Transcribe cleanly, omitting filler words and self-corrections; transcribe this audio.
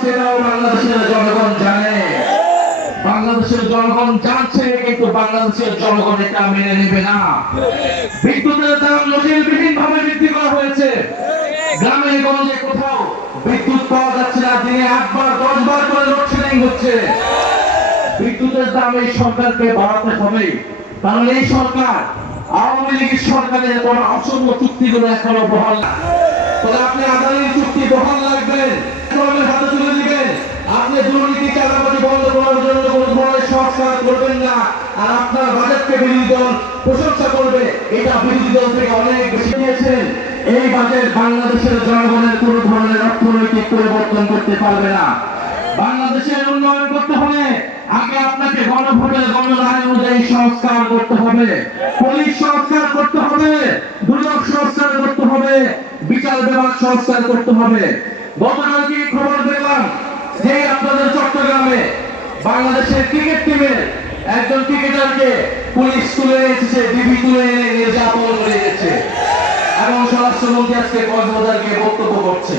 হচ্ছে এটাও বাংলাদেশের জনগণ জানে। বাংলাদেশের জনগণ জানছে, কিন্তু বাংলাদেশের জনগণ এটা মেনে নেবে না। বিদ্যুতের দাম নজিরবিহীন ভাবে বৃদ্ধি করা হয়েছে। গ্রামে গঞ্জে কোথাও বিদ্যুৎ পাওয়া যাচ্ছে না, দিনে 8 বার 10 বার করে লোডশেডিং হচ্ছে। বিদ্যুতের দাম এই সরকারকে বাড়াতে হবে, কারণ এই সরকার আওয়ামী লীগের সরকারের কোন অসম্য চুক্তিগুলো এখনো বহাল না। তবে আপনি আদানির চুক্তি বহাল রাখবেন, হাতে তুলে দিবেন। আপনি দুর্নীতি চাঁদাবাজি বন্ধ করার জন্য কোন ধরনের সংস্কার করবেন না, আর আপনার বাজেটকে বিরোধী দল প্রশংসা করবে, এটা বিরোধী দল থেকে অনেক বেশি দিয়েছেন। এই বাজেট বাংলাদেশের জনগণের কোন ধরনের অর্থনৈতিক পরিবর্তন করতে পারবে না। বাংলাদেশের উন্নয়ন করতে হলে আগে আপনাকে গণভোটের গণরায় অনুযায়ী সংস্কার করতে হবে, পুলিশ সংস্কার করতে হবে, দুদক সংস্কার করতে হবে, বিচার বিভাগ সংস্কার করতে হবে। গতকালকে খবর পেলাম যে আপনাদের চট্টগ্রামে বাংলাদেশের ক্রিকেট টিমের একজন ক্রিকেটারকে পুলিশ তুলে এনেছে, ডিবি তুলে এনে নির্যাতন করে গেছে, এবং স্বরাষ্ট্রমন্ত্রী আজকে কক্সবাজার গিয়ে বক্তব্য করছে।